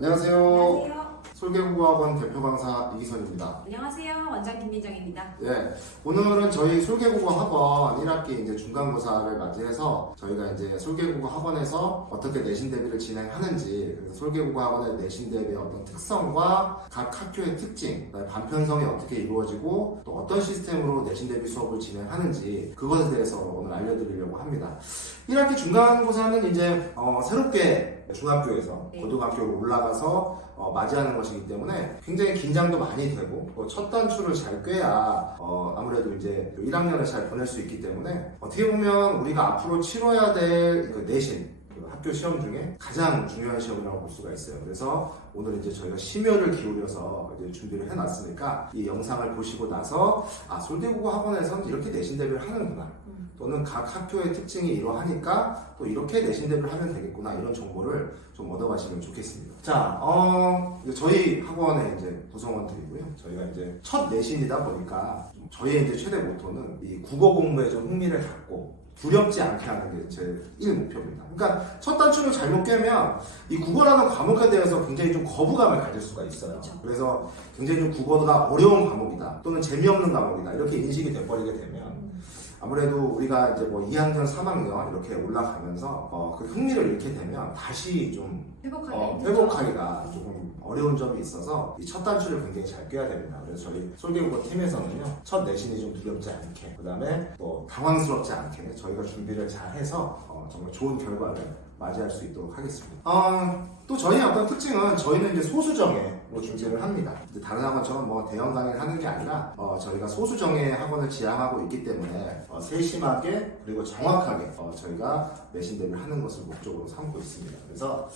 안녕하세요. 안녕하세요. 솔개국어학원 대표 강사 이기선입니다. 안녕하세요. 원장 김민정입니다. 예, 오늘은 저희 솔개국어학원 1학기 이제 중간고사를 맞이해서 저희가 이제 솔개국어학원에서 어떻게 내신 대비를 진행하는지, 그래서 솔개국어학원의 내신 대비의 어떤 특성과 각 학교의 특징, 그다음에 반편성이 어떻게 이루어지고 또 어떤 시스템으로 내신 대비 수업을 진행하는지 그것에 대해서 오늘 알려드리려고 합니다. 1학기 중간고사는 이제 새롭게 중학교에서 네. 고등학교로 올라가서 맞이하는 것이기 때문에 굉장히 긴장도 많이 되고 첫 단추를 잘 꿰야 아무래도 이제 1학년을 잘 보낼 수 있기 때문에 어떻게 보면 우리가 앞으로 치러야 될 그 내신 학교 시험 중에 가장 중요한 시험이라고 볼 수가 있어요. 그래서 오늘 이제 저희가 심혈을 기울여서 이제 준비를 해놨으니까 이 영상을 보시고 나서 솔개국어 학원에서는 이렇게 내신 대비를 하는구나. 또는 각 학교의 특징이 이러하니까 또 이렇게 내신 대비를 하면 되겠구나. 이런 정보를 좀 얻어가시면 좋겠습니다. 자, 이제 저희 학원의 이제 구성원들이고요. 저희가 이제 첫 내신이다 보니까 저희의 이제 최대 모토는 이 국어 공부에 좀 흥미를 갖고 두렵지 않게 하는 게 제 1목표입니다. 그러니까 첫 단추를 잘못 깨면 이 국어라는 과목에 대해서 굉장히 좀 거부감을 가질 수가 있어요. 그렇죠. 그래서 굉장히 좀 국어가 어려운 과목이다 또는 재미없는 과목이다 이렇게 인식이 돼버리게 되면 아무래도 우리가 이제 뭐 2학년, 3학년 이렇게 올라가면서 그 흥미를 잃게 되면 다시 좀 회복하기가 조금 어려운 점이 있어서 이 첫 단추를 굉장히 잘 꿰야 됩니다. 그래서 저희 솔개국어 팀에서는요, 첫 내신이 좀 두렵지 않게, 그 다음에 또 당황스럽지 않게 저희가 준비를 잘 해서 정말 좋은 결과를 맞이할 수 있도록 하겠습니다. 또 저희의 어떤 특징은 저희는 이제 소수정예로 준비를 합니다. 이제 다른 학원처럼 뭐 대형 강의를 하는 게 아니라 저희가 소수정예 학원을 지향하고 있기 때문에 세심하게 그리고 정확하게 저희가 내신 대비를 하는 것을 목적으로 삼고 있습니다. 그래서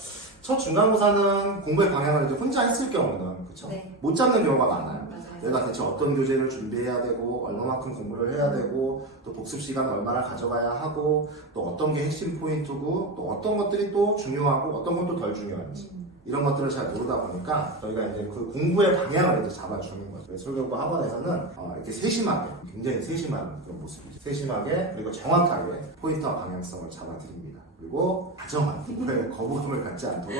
첫 중간고사는 공부의 방향을 이제 혼자 했을 경우는 그쵸? 네. 못 잡는 경우가 많아요. 맞아요. 내가 대체 어떤 교재를 준비해야 되고 얼마만큼 공부를 해야 되고 또 복습 시간 얼마나 가져가야 하고 또 어떤 게 핵심 포인트고 또 어떤 것들이 또 중요하고 어떤 것도 덜 중요한지 이런 것들을 잘 모르다 보니까 저희가 이제 그 공부의 방향을 이제 잡아주는 거죠. 솔개국어 학원에서는 이렇게 세심하게, 굉장히 세심한 그런 모습이죠. 세심하게 그리고 정확하게 포인트와 방향성을 잡아드립니다. 그리고 다정한 공부에 거부감을 갖지 않도록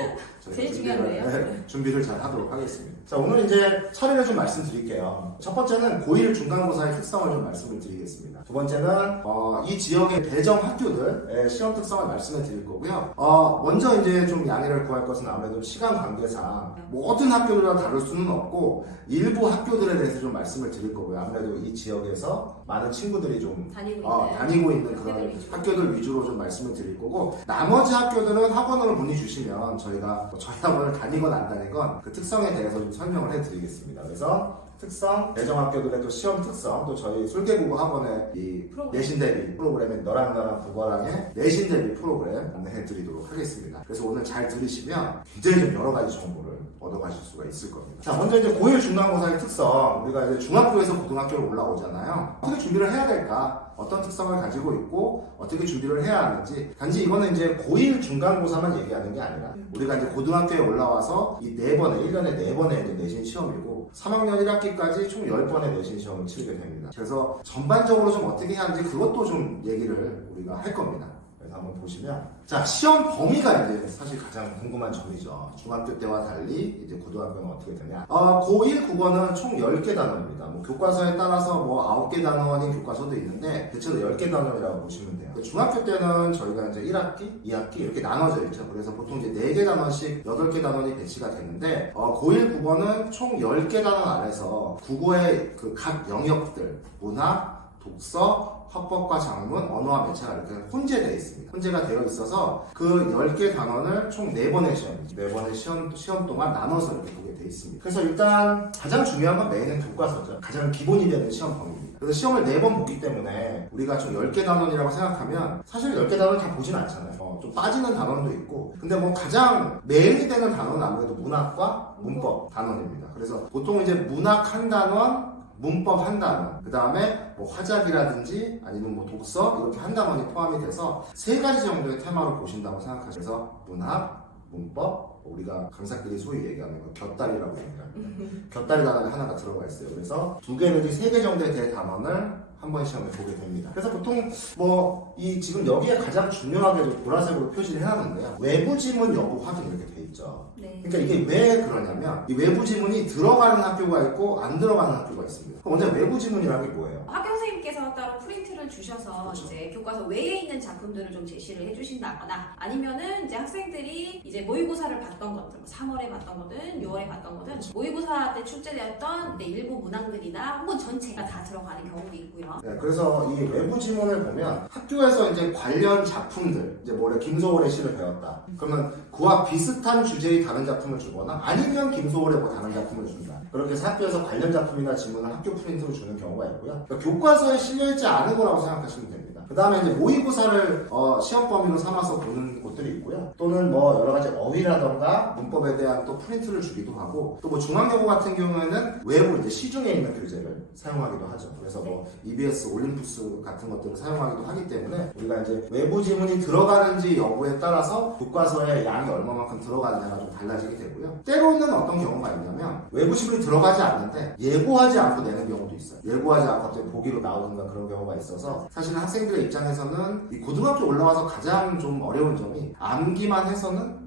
제일 중요한 거예요. 준비를 잘 하도록 하겠습니다. 자, 오늘 이제 차례를 좀 말씀드릴게요. 첫 번째는 고1 중간고사의 특성을 좀 말씀을 드리겠습니다. 두 번째는 이 지역의 배정 학교들의 시험 특성을 말씀을 드릴 거고요. 먼저 이제 좀 양해를 구할 것은 아무래도 시간 관계상 모든 학교들과 다룰 수는 없고 일부 학교들에 대해서 좀 말씀을 드릴 거고요. 아무래도 이 지역에서 많은 친구들이 좀 다니고 있는 그런 학교들 위주로 좀 말씀을 드릴 거고 나머지 학교들은 학원을 문의 주시면 저희가 저희 학원을 다니건 안 다니건 그 특성에 대해서 좀 설명을 해드리겠습니다. 그래서 특성, 배정 학교들의 또 시험 특성, 또 저희 솔개국어 학원의 이 내신 대비 프로그램인 너랑 나랑 국어랑의 내신 대비 프로그램 안내해 드리도록 하겠습니다. 그래서 오늘 잘 들으시면 굉장히 좀 여러 가지 정보를 얻어가실 수가 있을 겁니다. 자, 먼저 이제 고1 중간고사의 특성, 우리가 이제 중학교에서 고등학교로 올라오잖아요. 어떻게 준비를 해야 될까? 어떤 특성을 가지고 있고 어떻게 준비를 해야 하는지 단지 이거는 이제 고1 중간고사만 얘기하는 게 아니라 우리가 이제 고등학교에 올라와서 이 4번에 1년에 4번의 이제 내신 시험이고 3학년 1학기까지 총 10번의 내신 시험을 치르게 됩니다. 그래서 전반적으로 좀 어떻게 해야 하는지 그것도 좀 얘기를 우리가 할 겁니다. 그래서 한번 보시면 자, 시험 범위가 이제 사실 가장 궁금한 점이죠. 중학교 때와 달리 이제 고등학교는 어떻게 되냐. 고1 국어는 총 10개 단원입니다. 뭐 교과서에 따라서 뭐 9개 단원인 교과서도 있는데 대체로 10개 단원이라고 보시면 돼요. 중학교 때는 저희가 이제 1학기, 2학기 이렇게 나눠져 있죠. 그래서 보통 이제 4개 단원씩 8개 단원이 배치가 되는데 고1 국어는 총 10개 단원 안에서 국어의 그 각 영역들, 문학, 독서, 화법과 작문, 언어와 매체가 이렇게 혼재되어 있습니다. 혼재가 되어 있어서 그 10개 단원을 총 4번의 시험이죠. 4번의 시험 동안 나눠서 이렇게 보게 되어 있습니다. 그래서 일단 가장 중요한 건 메인은 교과서죠. 가장 기본이 되는 시험 범위입니다. 그래서 시험을 4번 보기 때문에 우리가 좀 10개 단원이라고 생각하면 사실 10개 단원 다 보진 않잖아요. 좀 빠지는 단원도 있고 근데 뭐 가장 메인이 되는 단원은 아무래도 문학과 문법 단원입니다. 그래서 보통 이제 문학 한 단원 문법 한 단원, 그 다음에 뭐 화작이라든지 아니면 뭐 독서 이렇게 한 단원이 포함이 돼서 3가지 정도의 테마로 보신다고 생각하셔서 문학, 문법, 우리가 강사끼리 소위 얘기하는 거 곁다리라고 얘기합니다. 곁다리 단원이 하나가 들어가 있어요. 그래서 2개 내지 3개 정도의 대단원을 한 번 시험을 보게 됩니다. 그래서 보통 뭐 이 지금 여기에 가장 중요하게 보라색으로 표시를 해놨는데요. 외부 지문 여부 확인 이렇게 돼 있죠. 있죠. 네. 그러니까 이게 왜 그러냐면 이 외부 지문이 들어가는 학교가 있고 안 들어가는 학교가 있습니다. 그럼 먼저 외부 지문이라는 게 뭐예요? 학교 선생님께서 따로 프린트를 주셔서 그렇죠. 이제 교과서 외에 있는 작품들을 좀 제시를 해주신다거나 아니면은 이제 학생들이 이제 모의고사를 봤던 것들, 3월에 봤던 거든 6월에 봤던 거든 그렇죠. 모의고사 때 출제되었던 일부 문항들이나 혹은 전체가 다 들어가는 경우도 있고요. 네, 그래서 이 외부 지문을 보면 학교에서 이제 관련 작품들, 이제 뭐 김소월의 시를 배웠다. 그러면 그와 비슷한 주제의 다른 작품을 주거나 아니면 김소월의 뭐 다른 작품을 준다. 그렇게 해서 학교에서 관련 작품이나 지문을 학교 프린트로 주는 경우가 있고요. 그러니까 교과서에 실려있지 않은 거라고 생각하시면 됩니다. 그 다음에 이제 모의고사를 시험 범위로 삼아서 보는 곳들이 있고요. 또는 뭐 여러 가지 어휘라던가 문법에 대한 또 프린트를 주기도 하고 또 뭐 중앙여고 같은 경우에는 외부 이제 시중에 있는 교재를 사용하기도 하죠. 그래서 뭐 EBS, 올림푸스 같은 것들을 사용하기도 하기 때문에 우리가 이제 외부 지문이 들어가는지 여부에 따라서 교과서에 양이 얼마만큼 들어가느냐가 좀 달라지게 되고요. 때로는 어떤 경우가 있냐면 외부 지문이 들어가지 않는데 예고하지 않고 내는 경우도 있어요. 예고하지 않고 갑자기 보기로 나오든가 그런 경우가 있어서 사실은 학생들의 입장에서는 이 고등학교 올라와서 가장 좀 어려운 점이 암기만 해서는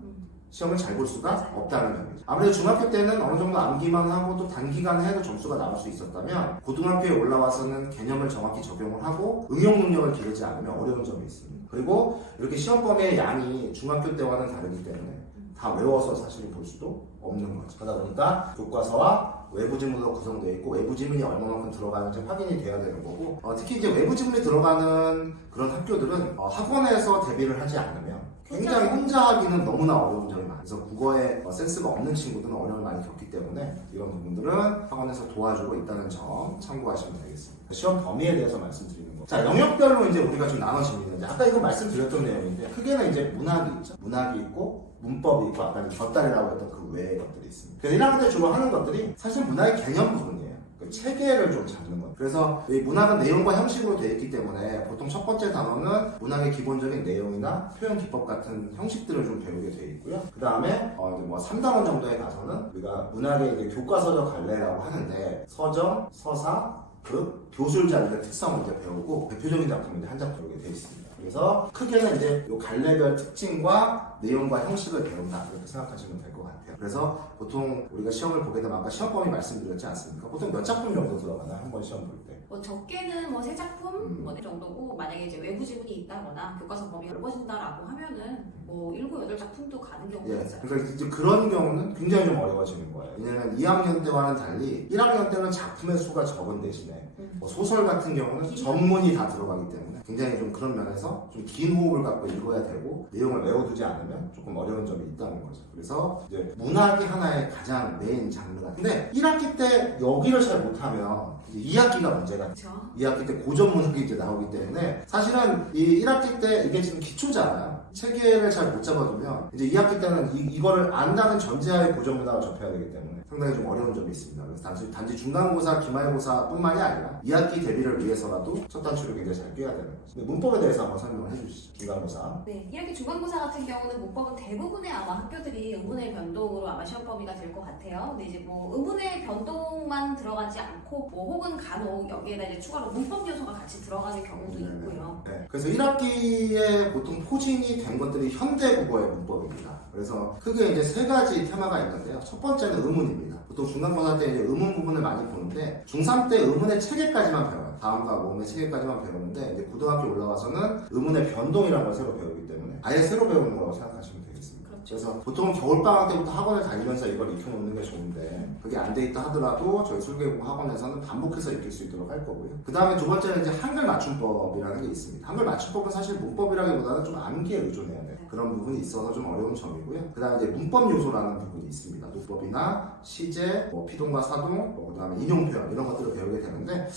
시험을 잘 볼 수가 없다는 점이죠. 아무래도 중학교 때는 어느 정도 암기만 하고 또 단기간에 해도 점수가 나올 수 있었다면 고등학교에 올라와서는 개념을 정확히 적용을 하고 응용 능력을 기르지 않으면 어려운 점이 있습니다. 그리고 이렇게 시험 범위의 양이 중학교 때와는 다르기 때문에 다 외워서 사실은 볼 수도 없는 거죠. 그러다 보니까 교과서와 외부 지문으로 구성되어 있고 외부 지문이 얼마만큼 들어가는지 확인이 돼야 되는 거고 특히 이제 외부 지문이 들어가는 그런 학교들은 학원에서 대비를 하지 않으면 굉장히 혼자 하기는 너무나 어려운 점이 많아요. 그래서 국어에 센스가 없는 친구들은 어려움을 많이 겪기 때문에 이런 부분들은 학원에서 도와주고 있다는 점 참고하시면 되겠습니다. 시험 범위에 대해서 말씀드리는 거. 자, 영역별로 이제 우리가 좀 나눠집니다. 이제 아까 이거 말씀드렸던 내용인데 크게는 이제 문학이 있죠. 문학이 있고 문법이 있고 아까 곁다리라고 했던 그 외의 것들이 있습니다. 그래서 1학년 때 주로 하는 것들이 사실 문학의 개념 부분이에요. 그 체계를 좀 잡는 것. 그래서 이 문학은 내용과 형식으로 되어 있기 때문에 보통 첫 번째 단원은 문학의 기본적인 내용이나 표현 기법 같은 형식들을 좀 배우게 되어 있고요. 그 다음에 뭐 3단원 정도에 가서는 우리가 문학의 이제 교과서적 갈래라고 하는데 서점, 서사, 그 교술자들의 특성을 이제 배우고 대표적인 작품을 이제 한 장 배우게 되어 있습니다. 그래서 크게는 이제 이 갈래별 특징과 내용과 형식을 배운다 이렇게 생각하시면 될 것 같아요. 그래서 보통 우리가 시험을 보게 되면 아까 시험 범위 말씀드렸지 않습니까? 보통 몇 작품 정도 들어가나요? 한 번 시험 볼 때? 뭐 적게는 뭐 3작품 뭐 정도고 만약에 이제 외부 지문이 있다거나 교과서 범위가 넓어진다라고 하면은 뭐 7, 8작품도 가는 경우가 있어요. 그러니까 이제 그런 경우는 굉장히 좀 어려워지는 거예요. 왜냐면 2학년 때와는 달리 1학년 때는 작품의 수가 적은 대신에 뭐 소설 같은 경우는 전문이 다 들어가기 때문에 굉장히 좀 그런 면에서 좀 긴 호흡을 갖고 읽어야 되고 내용을 외워두지 않으면 조금 어려운 점이 있다는 거죠. 그래서 이제 문학이 하나의 가장 메인 장르가. 근데 1학기 때 여기를 잘 못하면 이제 2학기가 문제가. 그렇죠. 2학기 때 고전 문학이 이제 나오기 때문에 사실은 이 1학기 때 이게 지금 기초잖아요. 체계를 잘 못 잡아두면 이제 2학기 때는 이거를 안다는 전제하에 고전 문학을 접해야 되기 때문에 상당히 좀 어려운 점이 있습니다. 그래서 단지 중간고사, 기말고사뿐만이 아니라 2학기 대비를 위해서라도 첫 단추를 굉장히 잘 꿰야 되는 거죠. 문법에 대해서 한번 설명을 해주시죠. 중간고사. 네, 1학기 중간고사 같은 경우는 문법은 대부분의 아마 학교들이 의문의 변동으로 아마 시험 범위가 될 것 같아요. 근데 이제 뭐 의문의 변동만 들어가지 않고 뭐 혹은 간혹 여기에다 이제 추가로 문법 요소가 같이 들어가는 경우도 있고요. 네. 그래서 1학기에 보통 포진이 된 것들이 현대국어의 문법입니다. 그래서 크게 이제 3가지 테마가 있는데요. 첫 번째는 의문입니다. 보통 중간고사 때 이제 의문 부분을 많이 보는데 중3 때 의문의 체계까지만 배워요. 다음과 모음의 체계까지만 배우는데 이제 고등학교 올라와서는 의문의 변동이라는 걸 새로 배우기 때문에 아예 새로 배우는 거라고 생각하시면 되겠습니다. 그래서 보통 겨울방학 때부터 학원을 다니면서 이걸 익혀놓는 게 좋은데 그게 안 돼 있다 하더라도 저희 술계공 학원에서는 반복해서 익힐 수 있도록 할 거고요. 그 다음에 두 번째는 이제 한글 맞춤법이라는 게 있습니다. 한글 맞춤법은 사실 문법이라기보다는 좀 암기에 의존해야 돼요. 그런 부분이 있어서 좀 어려운 점이고요. 그 다음에 이제 문법 요소라는 부분이 있습니다. 문법이나 시제, 뭐 피동과 사동, 그 다음에 인용 표현 이런 것들을 배우게 되는데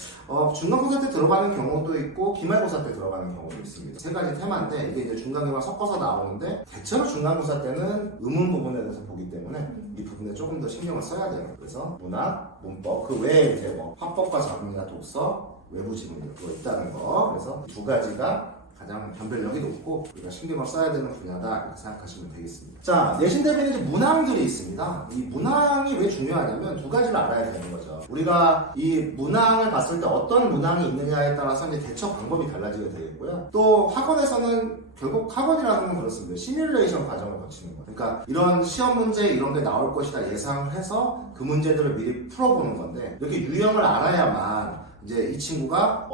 중간고사 때 들어가는 경우도 있고 기말고사 때 들어가는 경우도 있습니다. 3가지 테마인데 이게 이제 중간기말 섞어서 나오는데 대체로 중간고사 때는 의문 부분에 대해서 보기 때문에 이 부분에 조금 더 신경을 써야 돼요. 그래서 문학, 문법 그 외에 이제 뭐 화법과 작문이나 독서, 외부 지문이 있다는 거. 그래서 2가지가 가장 변별력이 높고 우리가 신경을 써야 되는 분야다 이렇게 생각하시면 되겠습니다. 자, 내신 대비는 이제 문항들이 있습니다. 이 문항이 왜 중요하냐면 두 가지를 알아야 되는 거죠. 우리가 이 문항을 봤을 때 어떤 문항이 있느냐에 따라서 이제 대처 방법이 달라지게 되겠고요. 또 학원에서는 결국 학원이라는 건 그렇습니다. 시뮬레이션 과정을 거치는 거예요. 그러니까 이런 시험 문제 이런 게 나올 것이다 예상을 해서 그 문제들을 미리 풀어보는 건데 이렇게 유형을 알아야만 이제 이 친구가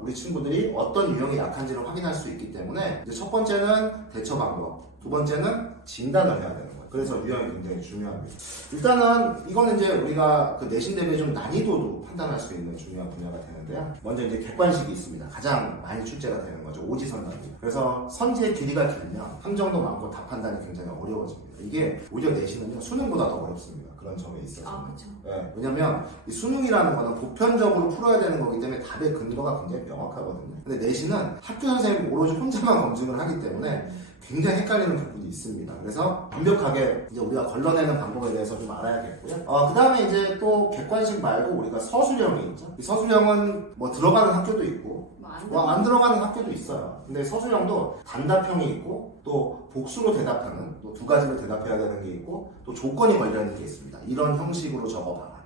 우리 친구들이 어떤 유형이 약한지를 확인할 수 있기 때문에 이제 첫 번째는 대처 방법, 두 번째는 진단을 해야 되는 거예요. 그래서 유형이 굉장히 중요합니다. 일단은 이거는 이제 우리가 그 내신 대비의 좀 난이도도 판단할 수 있는 중요한 분야가 되는데요. 먼저 이제 객관식이 있습니다. 가장 많이 출제가 되는 거죠. 오지선답니다. 그래서 선지의 길이가 길면 함정도 많고 답 판단이 굉장히 어려워집니다. 이게 오히려 내신은요 수능보다 더 어렵습니다. 그런 점에 있어서. 그렇죠. 네, 왜냐면 이 수능이라는 거는 보편적으로 풀어야 되는 거기 때문에 답의 근거가 굉장히 명확하거든요. 근데 내신은 학교 선생님 오로지 혼자만 검증을 하기 때문에 굉장히 헷갈리는 부분이 있습니다. 그래서 완벽하게 이제 우리가 걸러내는 방법에 대해서 좀 알아야겠고요. 그 다음에 이제 또 객관식 말고 우리가 서술형이 있죠. 이 서술형은 뭐 들어가는 학교도 있고 안 들어가는 학교도 있어요. 근데 서술형도 단답형이 있고 또 복수로 대답하는 또 두 가지로 대답해야 되는 게 있고 또 조건이 걸려있는 게 있습니다. 이런 형식으로 적어봐라.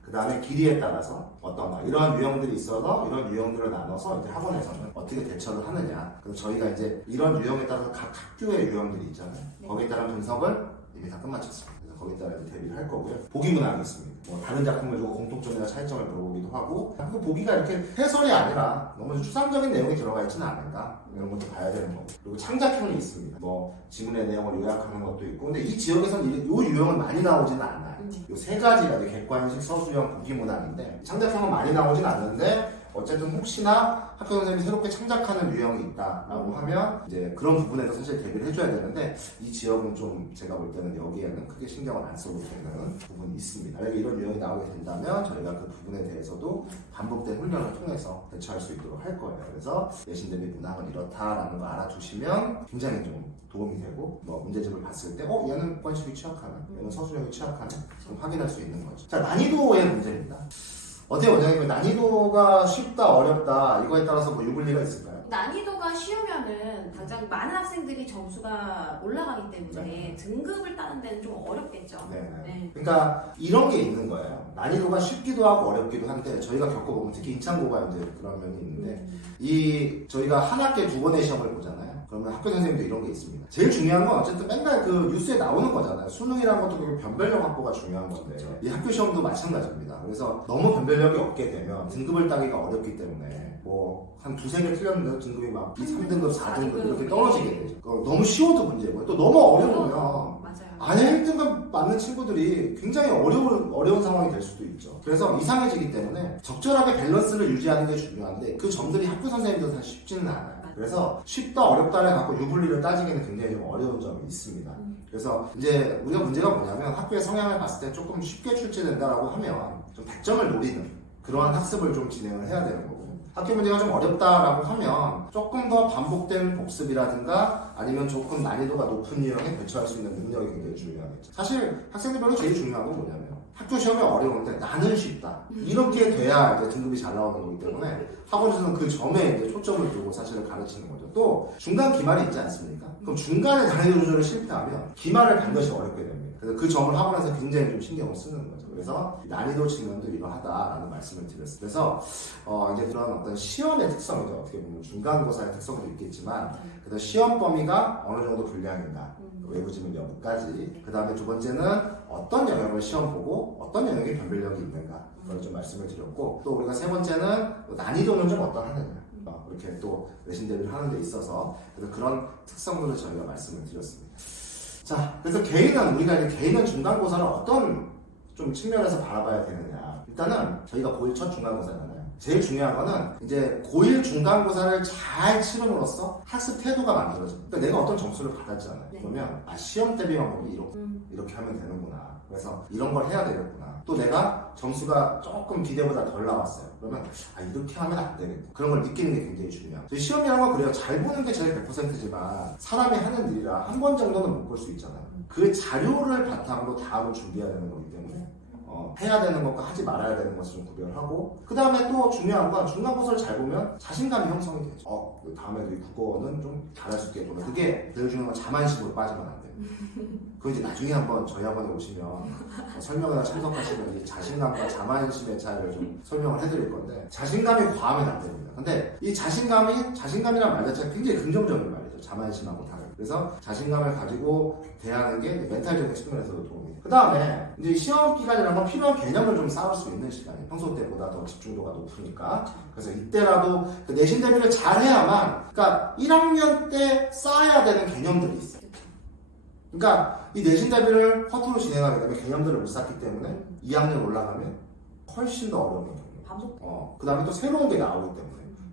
그 다음에 길이에 따라서 어떤가 이런 유형들이 있어서 이런 유형들을 나눠서 이제 학원에서는 어떻게 대처를 하느냐. 그래서 저희가 이제 이런 유형에 따라서 각 학교의 유형들이 있잖아요. 거기에 따른 분석을 이미 다 끝마쳤습니다. 그래서 거기에 따라 이제 대비를 할 거고요. 보기 문항이 있습니다. 뭐 다른 작품을 두고 공통점이나 차이점을 물어보기도 하고 그 보기가 이렇게 해설이 아니라 너무 추상적인 내용이 들어가 있지는 않은가 이런 것도 봐야 되는 거고 그리고 창작형이 있습니다. 뭐 지문의 내용을 요약하는 것도 있고 근데 이 지역에서는 이 유형은 많이 나오지는 않아요. 이 세 가지가 객관식, 서술형, 보기 문항인데 창작형은 많이 나오진 않는데 어쨌든 혹시나 학교 선생님이 새롭게 창작하는 유형이 있다라고 하면 이제 그런 부분에서 사실 대비를 해줘야 되는데 이 지역은 좀 제가 볼 때는 여기에는 크게 신경을 안 써도 되는 부분이 있습니다. 만약에 이런 유형이 나오게 된다면 저희가 그 부분에 대해서도 반복된 훈련을 통해서 대처할 수 있도록 할 거예요. 그래서 내신 대비 문항은 이렇다라는 거 알아두시면 굉장히 좀 도움이 되고 뭐 문제집을 봤을 때 얘는 객관식이 취약하네, 얘는 서술형이 취약하네 좀 확인할 수 있는 거죠. 자, 난이도의 문제입니다. 어때요, 원장님? 난이도가 쉽다, 어렵다 이거에 따라서 뭐 유불리가 있을까요? 난이도가 쉬우면은 당장 많은 학생들이 점수가 올라가기 때문에 등급을 따는 데는 좀 어렵겠죠. 네. 그러니까 이런 게 있는 거예요. 난이도가 쉽기도 하고 어렵기도 한데 저희가 겪어보면 특히 인창고가 이제 그런 면이 있는데 이 저희가 한 학기에 2번의 시험을 보잖아요. 그러면 학교 선생님도 이런 게 있습니다. 제일 중요한 건 어쨌든 맨날 그 뉴스에 나오는 거잖아요. 수능이라는 것도 그 변별력 확보가 중요한 건데 이 학교 시험도 마찬가지입니다. 그래서 너무 변별력이 없게 되면 등급을 따기가 어렵기 때문에 뭐 한 두세 개 틀렸는데 등급이 막 3등급, 4등급 이렇게 떨어지게 되죠. 너무 쉬워도 문제고 또 너무 어려우면 안에 1등급 맞는 친구들이 굉장히 어려운 상황이 될 수도 있죠. 그래서 이상해지기 때문에 적절하게 밸런스를 유지하는 게 중요한데 그 점들이 학교 선생님들 사실 쉽지는 않아요. 그래서 쉽다 어렵다를 갖고 유불리를 따지기는 굉장히 좀 어려운 점이 있습니다. 그래서 이제 우리가 문제가 뭐냐면 학교의 성향을 봤을 때 조금 쉽게 출제된다라고 하면 좀 100점을 노리는 그러한 학습을 좀 진행을 해야 되는 거고 학교 문제가 좀 어렵다라고 하면 조금 더 반복된 복습이라든가 아니면 조금 난이도가 높은 유형에 대처할 수 있는 능력이 굉장히 중요하겠죠. 사실 학생들별로 제일 중요한 건 뭐냐면 학교 시험이 어려운데 나는 쉽다. 이렇게 돼야 이제 등급이 잘 나오는 거기 때문에 학원에서는 그 점에 이제 초점을 두고 사실을 가르치는 거죠. 또 중간 기말이 있지 않습니까? 그럼 중간에 난이도 조절을 실패하면 기말을 반드시 어렵게 됩니다. 그래서 그 점을 학원에서 굉장히 좀 신경을 쓰는 거죠. 그래서 난이도 측면도 이러하다라는 말씀을 드렸어요. 그래서 이제 그런 어떤 시험의 특성이죠. 어떻게 보면 중간고사의 특성도 있겠지만 그래서 시험 범위가 어느 정도 분량인가 외부 지문 여부까지 그 다음에 두 번째는 어떤 영역을 시험 보고 어떤 영역에 변별력이 있는가 그걸 좀 말씀을 드렸고 또 우리가 세 번째는 난이도는 좀 어떠하느냐 이렇게 또 내신 대비를 하는 데 있어서 그래서 그런 특성들을 저희가 말씀을 드렸습니다. 자, 그래서 우리가 이제 개인은 중간고사를 어떤 좀 측면에서 바라봐야 되느냐. 일단은 저희가 고1 첫 중간고사잖아요. 제일 중요한 거는 이제 고1 중간고사를 잘 치름으로써 학습 태도가 만들어져요. 그러니까 내가 어떤 점수를 받았잖아요. 그러면 시험 대비 방법이 이렇게 하면 되는구나. 그래서 이런 걸 해야 되겠구나. 또 내가 점수가 조금 기대보다 덜 나왔어요. 그러면 이렇게 하면 안 되겠다. 그런 걸 느끼는 게 굉장히 중요해요. 저희 시험이라는 건 그래요. 잘 보는 게 제일 100%지만 사람이 하는 일이라 한 번 정도는 못 볼 수 있잖아요. 그 자료를 바탕으로 다음을 준비해야 되는 거기 때문에 해야 되는 것과 하지 말아야 되는 것을 좀 구별하고, 그 다음에 또 중요한 건 중간고사를 잘 보면 자신감이 형성이 되죠. 다음에도 이 국어는 좀 잘할 수 있겠구나. 그게 제일 중요한 건 자만심으로 빠지면 안 돼요. 그거 이제 나중에 한번 저희 학원에 오시면 설명회나 참석하시면 이 자신감과 자만심의 차이를 좀 설명을 해드릴 건데, 자신감이 과하면 안 됩니다. 근데 이 자신감이란 말 자체가 굉장히 긍정적인 말이죠. 자만심하고 다르게. 그래서 자신감을 가지고 대하는 게 멘탈적인 측면에서도 도움이 돼요. 그 다음에 이제 시험 기간이라는 건 필요한 개념을 좀 쌓을 수 있는 시간이에요. 평소 때보다 더 집중도가 높으니까. 그래서 이때라도 그 내신 대비를 잘 해야만, 그러니까 1학년 때 쌓아야 되는 개념들이 있어요. 그러니까 이 내신 대비를 허투루 진행하게 되면 개념들을 못 쌓기 때문에 2학년 올라가면 훨씬 더 어려운 개념이에요. 반복. 그 다음에 또 새로운 게 나오기 때문에,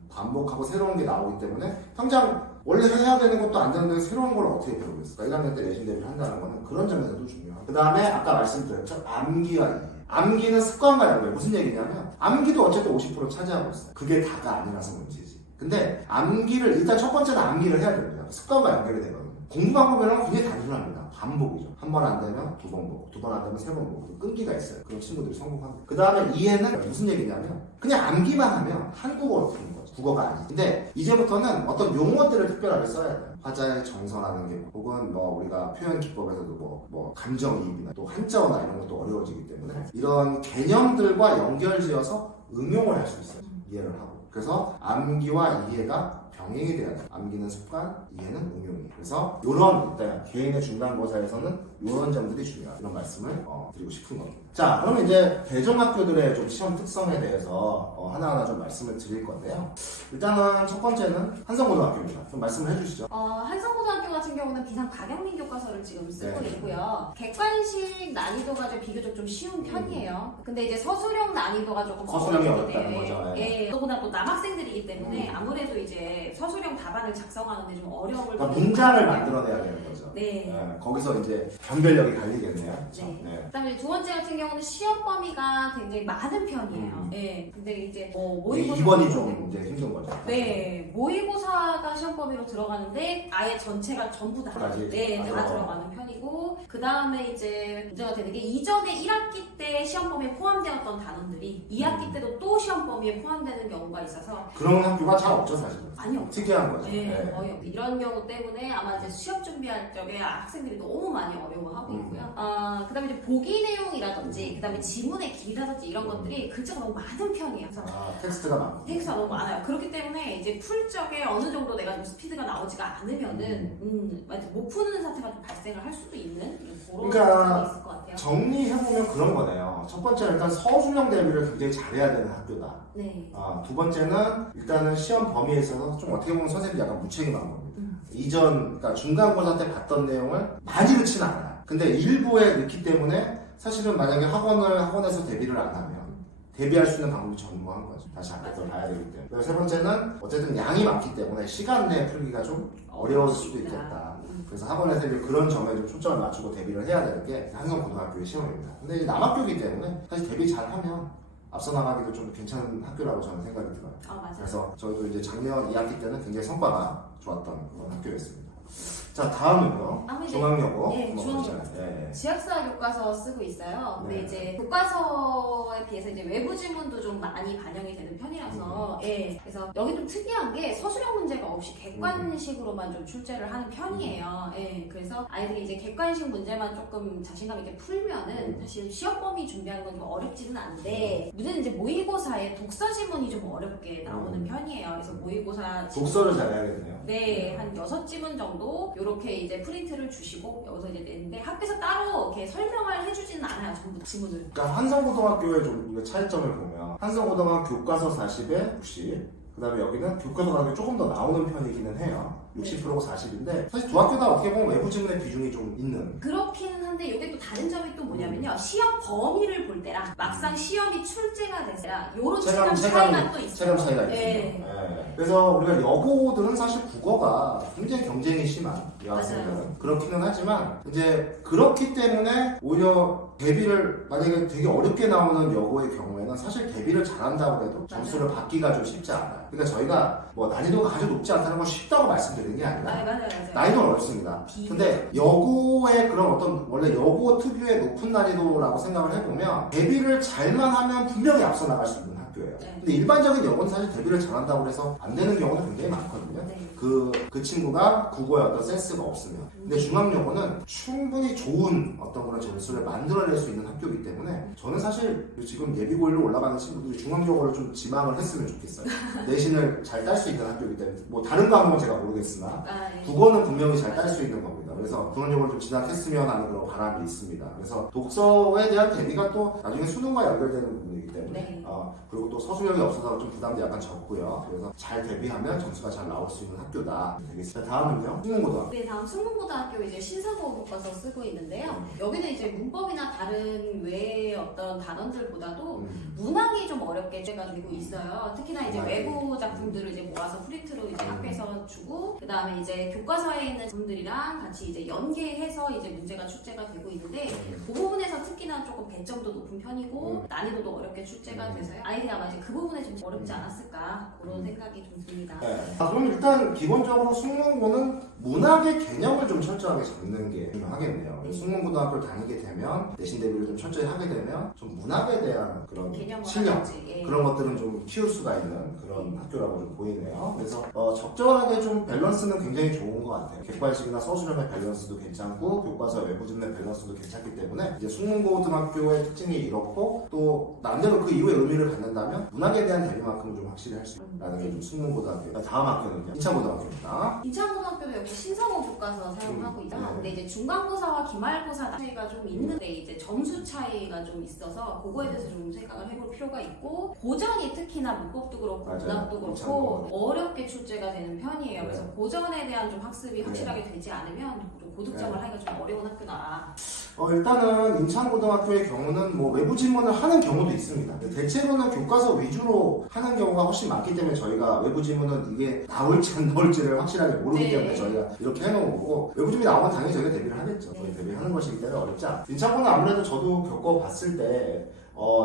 반복하고 새로운 게 나오기 때문에 당장 원래 해야 되는 것도 안 되는데 새로운 걸 어떻게 배우겠을까? 1학년 때 내신 대비를 한다는 거는 그런 점에서도 중요하고, 그 다음에 아까 말씀드렸죠, 암기와 이해. 암기는 습관과 연결. 무슨 얘기냐면 암기도 어쨌든 50% 차지하고 있어요. 그게 다가 아니라서 문제지. 근데 암기를 일단 첫 번째는 암기를 해야 됩니다. 습관과 연결이 되거든요. 공부 방법이란 건 굉장히 단순합니다. 반복이죠. 한 번 안 되면 두 번 보고, 두 번 안 되면 세 번 보고, 끈기가 있어요. 그런 친구들이 성공합니다. 그 다음에 이해는 무슨 얘기냐면 그냥 암기만 하면 한국어로 푸는 거죠. 국어가 아니지. 근데 이제부터는 어떤 용어들을 특별하게 써야 돼요. 화자의 정서라는 게, 혹은 뭐 우리가 표현 기법에서도 뭐 감정이입이나 또 한자어나 이런 것도 어려워지기 때문에 이런 개념들과 연결지어서 응용을 할 수 있어요. 이해를 하고. 그래서 암기와 이해가 병행이 돼야 돼요. 암기는 습관, 이해는 응용이. 그래서 이런 일단 개인의 중간고사에서는 이런 점들이 중요하다. 이런 말씀을 드리고 싶은 겁니다. 자, 그러면 이제 대중학교들의 좀 시험 특성에 대해서 하나하나 좀 말씀을 드릴 건데요. 일단은 첫 번째는 한성고등학교입니다. 좀 말씀을 해주시죠. 한성고등학교 같은 경우는 비상 가경민 교과서를 지금 쓰고 네. 있고요. 객관식 난이도가 좀 비교적 좀 쉬운 편이에요. 근데 이제 서술형 난이도가 조금 서술형이 어렵기 어렵다는 때문에, 거죠. 예, 그보다 또 남학생들이기 때문에 아무래도 이제 서술형 답안을 작성하는데 좀 어려움을 그러니까 문장을 만들어내야 되는 거죠. 네. 거기서 이제 변별력이 갈리겠네요. 그렇죠? 네. 그다음에 두 번째 같은 경우는 시험 범위가 굉장히 많은 편이에요. 네. 근데 이제 모의고사 2번이 좀 이제 힘든 거죠. 네, 모의고사가 시험 범위로 들어가는데 아예 전체가 전부 다 까지? 네, 다 들어가는 편이고, 그 다음에 이제 문제가 되는 게 이전에 1학기 때 시험 범위에 포함되었던 단원들이 2학기 때도 또 시험 범위에 포함되는 경우가 있어서 그런 학교가 잘 없죠, 사실은. 많이 없죠. 특이한 거죠. 네, 거의 없죠. 이런 경우 때문에 아마 이제 시험 준비할 적에 학생들이 너무 많이 어려워하고 있고요. 그 다음에 이제 보기 내용이라든지, 그 다음에 지문의 길이라든지 이런 것들이 글자가 너무 많은 편이에요. 그래서 텍스트가 많고. 텍스트가 너무 많아요. 그렇기 때문에 이제 풀 적에 어느 정도 내가 좀 스피드가 나오지가 않으면은 못 푸는 사태가 좀 발생을 할 수도 있는 그런 그러니까 점이 있을 것 같아요. 정리해보면 그런 거네요. 첫 번째는 일단 서술형 대비를 굉장히 잘해야 되는 학교다. 네. 두 번째는 일단은 시험 범위에 있어서 좀 어떻게 보면 선생님이 약간 무책임한 겁니다. 그러니까 중간고사 때 봤던 내용을 많이 넣지는 않아요. 근데 일부에 넣기 때문에 사실은 만약에 학원에서 대비를 안 하면 대비할 수 있는 방법이 전무한 거죠. 다시 앞에 걸 봐야 되기 때문에. 그리고 세 번째는 어쨌든 양이 많기 때문에 시간 내에 풀기가 좀 어려울 수도 있겠다. 그래서 학원에서 이제 그런 점에 좀 초점을 맞추고 대비를 해야 되는 게 한성고등학교의 시험입니다. 근데 이제 남학교이기 때문에 사실 대비 잘하면 앞서 나가기도 좀 괜찮은 학교라고 저는 생각이 들어요. 맞아요. 그래서 저희도 이제 작년 2학기 때는 굉장히 성과가 좋았던 그런 학교였습니다. 자, 다음은요. 중앙여고. 네, 중앙여고. 네. 지역사 교과서 쓰고 있어요. 근데 네. 이제 교과서에 비해서 이제 외부 지문도 좀 많이 반영이 되는 편이라서, 예. 그래서 여기 좀 특이한 게 서술형 문제가 없이 객관식으로만 좀 출제를 하는 편이에요. 예. 그래서 아이들이 이제 객관식 문제만 조금 자신감 있게 풀면은 사실 시험 범위 준비하는 건 좀 어렵지는 않은데, 문제는 이제 모의고사에 독서 지문이 좀 어렵게 나오는 편이에요. 그래서 모의고사 독서를 잘해야겠네요. 네, 한 6지문 정도 이렇게 이제 프린트를 주시고 여기서 이제 내는데 학교에서 따로 이렇게 설명을 해주지는 않아요, 전부 지문을. 그러니까 한성고등학교의 좀 우리가 차이점을 보면 한성고등학교 교과서 40에 60, 그 다음에 여기는 교과서 가격이 조금 더 나오는 편이기는 해요. 60%고 40인데 사실 두 학교 다 어떻게 보면 외부 지문의 비중이 좀 있는. 그렇기는 한데 이게 또 다른 점이 또 뭐냐면요, 시험 범위를 볼 때랑 막상 시험이 출제가 됐을 때랑 이런 체감 차이가 또 있어요. 체감 차이가 있죠. 네. 네. 그래서 우리가 여고들은 사실 국어가 굉장히 경쟁이 심한 여학생들은 맞아요. 그렇기는 하지만 이제 그렇기 때문에 오히려 대비를 만약에 되게 어렵게 나오는 여고의 경우에는 사실 대비를 잘한다고 해도 점수를 받기가 좀 쉽지 않아요. 그러니까 저희가 뭐 난이도가 아주 높지 않다는 건 쉽다고 말씀드리는 게 아니라 맞아요. 난이도는 어렵습니다. 근데 여고의 그런 어떤 원래 원래 여고 특유의 높은 난이도라고 생각을 해보면 대비를 잘만 하면 분명히 앞서 나갈 수 있는 학교예요. 네. 근데 일반적인 여고는 사실 대비를 잘한다고 해서 안 되는 경우는 굉장히 많거든요. 네. 그 친구가 국어에 어떤 센스가 없으면. 근데 중앙여고는 충분히 좋은 어떤 그런 점수를 만들어낼 수 있는 학교이기 때문에 저는 사실 지금 예비고1로 올라가는 친구들이 중앙여고를 좀 지망을 했으면 좋겠어요. 내신을 잘 딸 수 있는 학교이기 때문에 뭐 다른 과목은 제가 모르겠으나 네. 국어는 분명히 잘 딸 수 있는 겁니다. 그래서 중앙여고를 좀 진학했으면 하는 그런 바람이 있습니다. 그래서 독서에 대한 대비가 또 나중에 수능과 연결되는 부분이기 때문에 네. 그리고 또 서술력이 없어서 좀 부담도 약간 적고요. 그래서 잘 대비하면 점수가 잘 나올 수 있는 학교다. 되겠습니다. 다음은요. 숙문고등학교. 네, 다음 숙문고등학교 이제 신사고 교과서 쓰고 있는데요. 여기는 이제 문법이나 다른 외의 어떤 단원들보다도 문항이 좀 어렵게 돼가지고 있어요. 특히나 이제 외부 작품들을 이제 모아서 프린트로 이제 학교에서 주고, 그 다음에 이제 교과서에 있는 점들이랑 같이 이제 연계해서 이제 문제가 출제가 되고 있는데, 그 부분에서 특히나 조금 배점도 높은 편이고, 난이도도 어렵게 출제가 돼서요. 아이들이 아마 이제 그 부분에 좀 어렵지 않았을까, 그런 생각이 좀 듭니다. 네. 그럼 일단 기본적으로 숙문고는 문학의 개념을 좀 철저하게 잡는 게 중요하겠네요. 숙문고등학교를 다니게 되면 내신 대비를 좀 철저히 하게 되면 좀 문학에 대한 그런 실력 그런 것들은 좀 키울 수가 있는 그런 학교라고 좀 보이네요. 그래서 적절하게 좀 밸런스는 굉장히 좋은 것 같아요. 객관식이나 서술형의 밸런스도 괜찮고 교과서 외부진의 밸런스도 괜찮기 때문에 이제 숙문고등학교의 특징이 이렇고 또 나름대로 그 이후에 의미를 갖는다면 문학에 대한 대비만큼은 좀 확실히 할 수 있다는 게 좀 숙문고등학교. 다음 학교는요. 인천고등학교입니다. 인천고등학교도 여기 신사고 교과서 사용하고 있죠. 근데 이제 중간고사와 기말고사 차이가 좀 있는데 이제 점수 차이가 좀 있어서 그거에 대해서 좀 생각을 해볼 필요가 있고 고전이 특히나 문법도 그렇고 맞아요. 문학도 그렇고 어렵게 출제가 되는 편이에요. 그래서 고전에 대한 좀 학습이 확실하게 되지 않으면 좀 고득점을 하기가 좀 어려운 학교다. 일단은 인천고등학교의 경우는 뭐 외부 지문을 하는 경우도 있습니다. 대체로는 교과서 위주로 하는 경우가 훨씬 많기 때문에 저희가 외부 지문은 이게 나올지 안 나올지를 확실하게 모르기 때문에 저희가 이렇게 해놓은 거고 외부 지문이 나오면 당연히 저희가 대비를 하겠죠. 저희 대비하는 것이기 때문에 어렵지 않아요. 인천고는 아무래도 저도 겪어봤을 때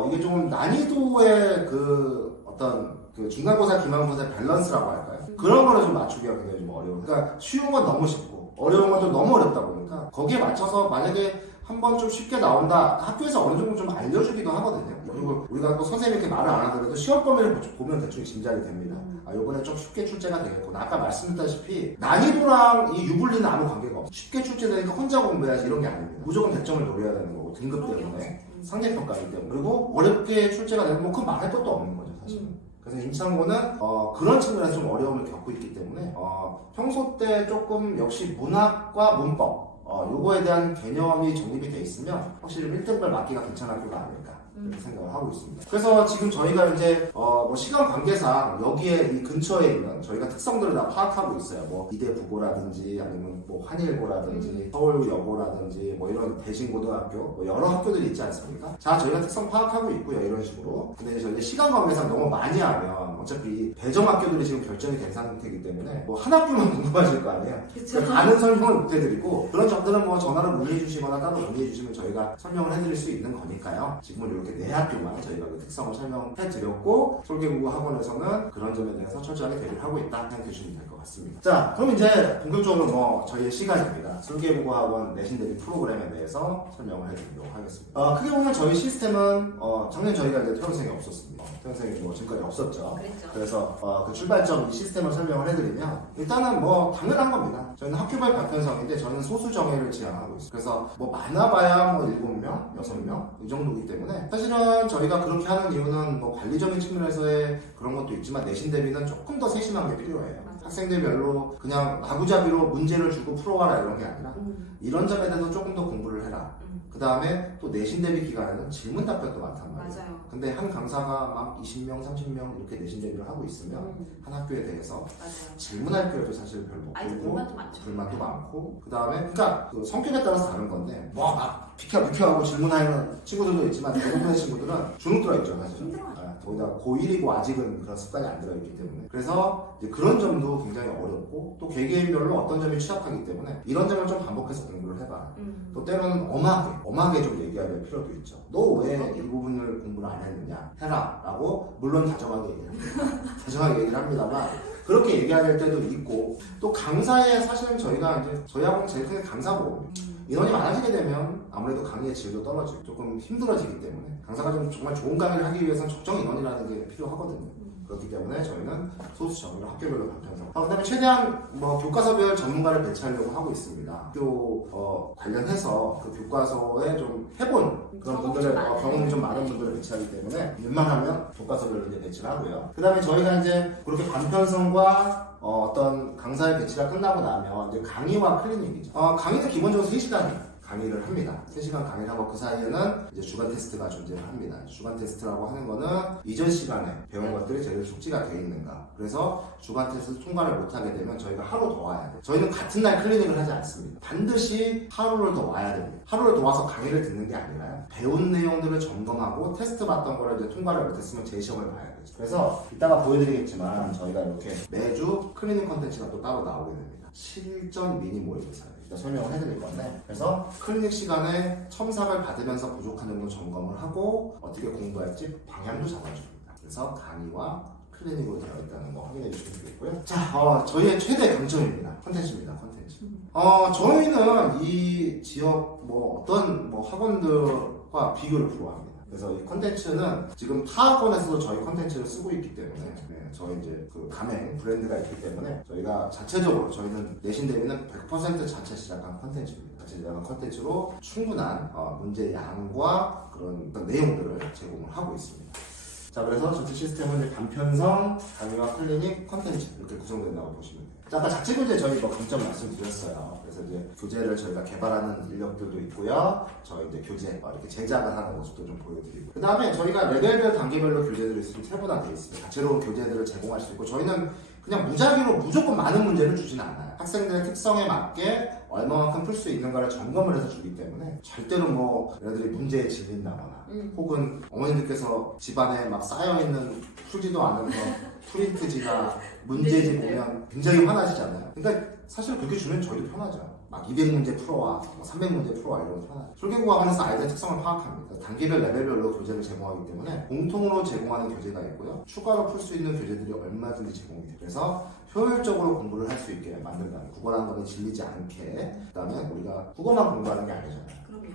이게 좀 난이도의 그 어떤 그 중간고사, 기말고사 밸런스라고 할까요? 그런 거를 좀 맞추기가 굉장히 좀 어려워요. 그러니까 쉬운 건 너무 쉽고 어려운 건 또 너무 어렵다 보니까 거기에 맞춰서 만약에 한번 좀 쉽게 나온다 학교에서 어느 정도 좀 알려주기도 하거든요. 그리고 우리가 또 선생님이 이렇게 말을 안 하더라도 시험 범위를 보면 대충 짐작이 됩니다. 이번에 좀 쉽게 출제가 되겠구나. 아까 말씀드렸다시피 난이도랑 이 유불리는 아무 관계가 없어요. 쉽게 출제되니까 혼자 공부해야지 이런 게 아닙니다. 무조건 100점을 노려야 되는 거고 등급 때문에 상대평가이기 때문에 그리고 어렵게 출제가 되면 뭐 그건 말할 것도 없는 거죠 사실은. 그래서 인천고는 그런 측면에서 좀 어려움을 겪고 있기 때문에 평소 때 조금 역시 문학과 문법 요거에 대한 개념이 정립이 돼 있으면 확실히 1등을 맞기가 괜찮은 학교가 아닐까 이렇게 생각을 하고 있습니다. 그래서 지금 저희가 이제 뭐 시간 관계상 여기에 이 근처에 있는 저희가 특성들을 다 파악하고 있어요. 뭐 이대부고라든지 아니면 뭐 한일고라든지 서울여고라든지 뭐 이런 대신고등학교 뭐 여러 학교들이 있지 않습니까? 자, 저희가 특성 파악하고 있고요. 이런 식으로. 근데 저희가 시간 관계상 너무 많이 하면 어차피 배정 학교들이 지금 결정이 된 상태이기 때문에 뭐 한 학교만 궁금하실 거 아니에요. 그러니까 가는 설명을 못 해드리고 그런 점들은 뭐 전화로 문의해 주시거나 따로 문의해 주시면 저희가 설명을 해드릴 수 있는 거니까요. 지금은 이렇게 네 학교만 저희가 그 특성을 설명해 드렸고 솔개국어 학원에서는 그런 점에 대해서 철저하게 대비를 하고 있다 생각해 주시면 될 것 같습니다. 자, 그럼 이제 본격적으로 뭐 저희의 시간입니다. 솔개국어 학원 내신 대비 프로그램에 대해서 설명을 해드리도록 하겠습니다. 크게 보면 저희 시스템은 작년 저희가 이제 퇴원생이 없었습니다. 퇴원생이 뭐 지금까지 없었죠. 그랬죠. 그래서 그 출발점 이 시스템을 설명을 해드리면 일단은 뭐 당연한 겁니다. 저희는 학교별 발편성인데 저희는 소수 정예를 지향하고 있어요. 그래서 뭐 많아봐야 뭐 7명, 6명 이 정도이기 때문에 사실은 저희가 그렇게 하는 이유는 뭐 관리적인 측면에서의 그런 것도 있지만 내신 대비는 조금 더 세심한 게 필요해요. 학생들별로 그냥 아구잡이로 문제를 주고 풀어와라 이런 게 아니라 이런 점에 대해서 조금 더 공부를 해라. 그 다음에 또 내신 대비 기간에는 질문 답변도 많단 말이에요. 맞아요. 근데 한 강사가 막 20명, 30명 이렇게 내신 대비를 하고 있으면 한 학교에 대해서 맞아요. 질문할 필요도 사실 별로 아이들 없고 불만도 많죠. 불만도 많고 그 다음에 그러니까 그 성격에 따라서 다른 건데 뭐 막 비켜하고 질문하는 친구들도 있지만 대부분의 친구들은 주눅 들어있죠 사실은. 힘들어요. 거기다 고1이고 아직은 그런 습관이 안 들어있기 때문에 그래서 이제 그런 점도 굉장히 어렵고 또 개개인별로 어떤 점이 취약하기 때문에 이런 점을 좀 반복해서 공부를 해봐. 또 때로는 엄하게 좀 얘기해야 될 필요도 있죠. 너 왜 이 부분을 공부를 안 했느냐 해라 라고 물론 다정하게 얘기를 합니다. 다정하게 얘기를 합니다만 그렇게 얘기해야 될 때도 있고 또 강사에 사실은 저희가 이제 저희 학원 제일 큰 강사 모임 인원이 많아지게 되면 아무래도 강의의 질도 떨어지고 조금 힘들어지기 때문에 강사가 좀 정말 좋은 강의를 하기 위해서는 적정 인원이라는 게 필요하거든요. 그렇기 때문에 저희는 소수 정의로 학교별로 반편성. 그다음에 최대한 뭐 교과서별 전문가를 배치하려고 하고 있습니다. 학교 관련해서 그 교과서에 좀 해본 그런 분들의 경험이 좀 많은 분들을 배치하기 때문에 웬만하면 교과서별로 이제 배치를 하고요. 그다음에 저희가 이제 그렇게 반편성과 어떤 강사의 배치가 끝나고 나면 이제 강의와 클리닉이죠. 강의는 기본적으로 3시간 강의를 합니다. 3시간 강의를 하고 그 사이에는 이제 주간 테스트가 존재를 합니다. 주간 테스트라고 하는 거는 이전 시간에 배운 것들이 제대로 숙지가 되어 있는가. 그래서 주간 테스트 통과를 못하게 되면 저희가 하루 더 와야 돼요. 저희는 같은 날 클리닉을 하지 않습니다. 반드시 하루를 더 와야 됩니다. 하루를 더 와서 강의를 듣는 게 아니라요. 배운 내용들을 점검하고 테스트 받던 거를 이제 통과를 못했으면 재시험을 봐야 되죠. 그래서 이따가 보여드리겠지만 저희가 이렇게 매주 클리닉 컨텐츠가 또 따로 나오게 됩니다. 실전 미니 모의고사예요. 설명을 해드릴 건데, 그래서 클리닉 시간에 첨삭을 받으면서 부족한 정도 점검을 하고 어떻게 공부할지 방향도 잡아줍니다. 그래서 강의와 클리닉으로 되어 있다는 거 확인해 주시면 되겠고요. 자, 저희의 최대 강점입니다. 컨텐츠입니다. 컨텐츠. 저희는 이 지역 어떤 학원들과 비교를 불허합니다. 그래서 이 컨텐츠는 지금 타 학원에서도 저희 컨텐츠를 쓰고 있기 때문에 저희 이제 그 가맹 브랜드가 있기 때문에 저희가 자체적으로 저희는 내신 대비는 100% 자체 시작한 컨텐츠입니다. 자체 시작한 컨텐츠로 충분한 문제 양과 그런 내용들을 제공을 하고 있습니다. 자, 그래서 전체 시스템은 이제 단편성, 강의와 클리닉, 컨텐츠 이렇게 구성된다고 보시면 돼요. 자, 아까 자체 교재 저희 강점 말씀드렸어요. 그래서 이제 교재를 저희가 개발하는 인력들도 있고요. 저희 이제 교재 이렇게 제작을 하는 모습도 좀 보여드리고. 그 다음에 저희가 레벨별 단계별로 교재들이 있으면 세분화되어 있습니다. 다채로운 교재들을 제공할 수 있고 저희는 그냥 무작위로 무조건 많은 문제를 주지는 않아요. 학생들의 특성에 맞게 얼마만큼 풀 수 있는가를 점검을 해서 주기 때문에 절대로 얘네들이 문제에 질린다거나 혹은 어머님들께서 집안에 막 쌓여있는 풀지도 않은 프린트지나 문제지 보면 굉장히 화나시잖아요. 그러니까 사실 그렇게 주면 저희도 편하죠. 막 200문제 풀어와, 300문제 풀어와 이러면 편하죠. 설계국학원에서 아이들의 특성을 파악합니다. 단계별 레벨별로 교재를 제공하기 때문에 공통으로 제공하는 교재가 있고요. 추가로 풀 수 있는 교재들이 얼마든지 제공이 돼요. 그래서 효율적으로 공부를 할 수 있게 만든다는, 국어라는 거는 질리지 않게. 그 다음에 우리가 국어만 공부하는 게 아니잖아요.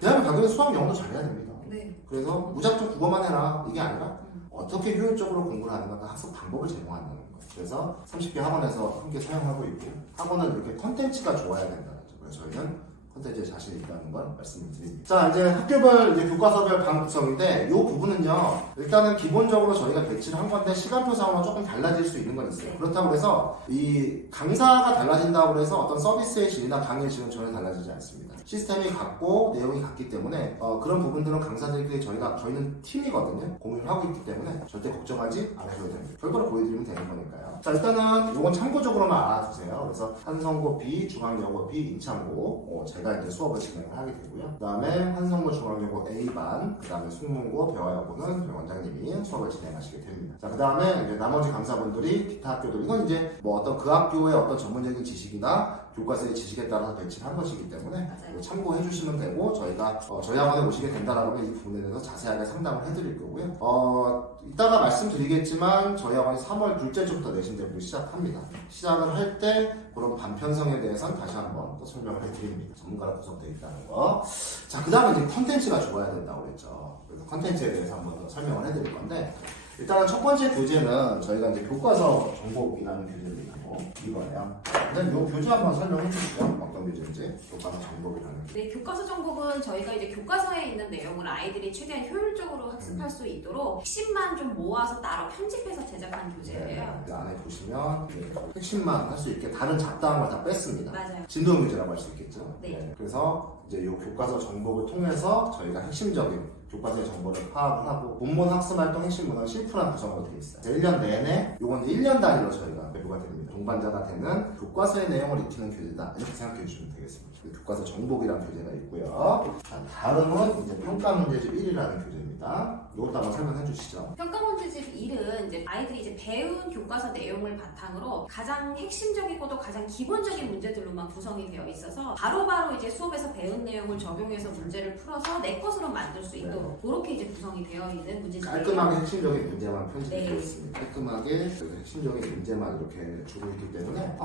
대학교 가면 수학, 영어도 잘해야 됩니다. 네. 그래서 무작정 국어만 해라 이게 아니라 어떻게 효율적으로 공부를 하는가 학습 방법을 제공한다는 거예요. 그래서 30개 학원에서 함께 사용하고 있고 학원은 이렇게 컨텐츠가 좋아야 된다는 거죠. 그래서 저희는 컨텐츠에 자신이 있다는 걸 말씀을 드립니다. 자, 이제 학교별 교과서별 방구성인데 이 부분은요, 일단은 기본적으로 저희가 배치를 한 건데 시간표상으로 조금 달라질 수 있는 건 있어요. 그렇다고 해서 이 강사가 달라진다고 해서 어떤 서비스의 질이나 강의의 질은 전혀 달라지지 않습니다. 시스템이 같고 내용이 같기 때문에 그런 부분들은 강사들끼리 저희는 팀이거든요. 공유를 하고 있기 때문에 절대 걱정하지 않으셔도 됩니다. 결과를 보여드리면 되는 거니까요. 자, 일단은 이건 참고적으로만 알아두세요. 그래서 한성고 B, 중앙여고 B, 인창고 제가 이제 수업을 진행을 하게 되고요. 그 다음에 한성고 중앙여고 A반, 그 다음에 숙문고 배화여고는 원장님이 수업을 진행하시게 됩니다. 자, 그 다음에 이제 나머지 강사분들이 기타 학교들, 이건 이제 어떤 그 학교의 어떤 전문적인 지식이나 교과서의 지식에 따라서 배치를 한 것이기 때문에 참고해 주시면 되고 저희가 저희 학원에 오시게 된다라면 이 부분에 대해서 자세하게 상담을 해드릴 거고요. 이따가 말씀드리겠지만 저희 학원이 3월 둘째 주부터 내신 대비를 시작합니다. 시작을 할 때 그런 반편성에 대해서는 다시 한번 또 설명을 해드립니다. 전문가로 구성되어 있다는 거. 자, 그 다음에 이제 컨텐츠가 좋아야 된다고 그랬죠. 그래서 컨텐츠에 대해서 한번 더 설명을 해드릴 건데 일단은 첫 번째 교재는 저희가 이제 교과서 정복이라는 교재를 이거예요. 일단 이 교재 한번 설명해 주시죠. 어떤 교재인지. 교과서 정복이라는. 네, 교과서 정복은 저희가 이제 교과서에 있는 내용을 아이들이 최대한 효율적으로 학습할 수 있도록 핵심만 좀 모아서 따로 편집해서 제작한 교재예요. 네, 안에 보시면 핵심만 할 수 있게 다른 잡다한 걸 다 뺐습니다. 맞아요. 진도형 교재라고 할 수 있겠죠. 네. 그래서 이제 이 교과서 정복을 통해서 저희가 핵심적인 교과서의 정보를 파악을 하고 본문 학습활동 핵심 문항 실프란 구성으로 되어 있어요. 1년 내내 이건 1년 단위로 저희가 배부가 됩니다. 동반자가 되는 교과서의 내용을 익히는 교재다 이렇게 생각해 주시면 되겠습니다. 교과서 정복이라는 교재가 있고요. 다음은 이제 평가 문제집 1이라는 교재입니다. 이것도 한번 설명해 주시죠. 평가 문제집 1은 이제 아이들이 이제 배운 교과서 내용을 바탕으로 가장 핵심적이고도 가장 기본적인 문제들로만 구성이 되어 있어서 바로바로 이제 수업에서 배운 내용을 적용해서 문제를 풀어서 내 것으로 만들 수 있도록 그렇게 이제 구성이 되어 있는 문제집이에요. 깔끔하게 핵심적인 문제만 편집되어 네. 있습니다. 깔끔하게 핵심적인 문제만 이렇게 주고 있기 때문에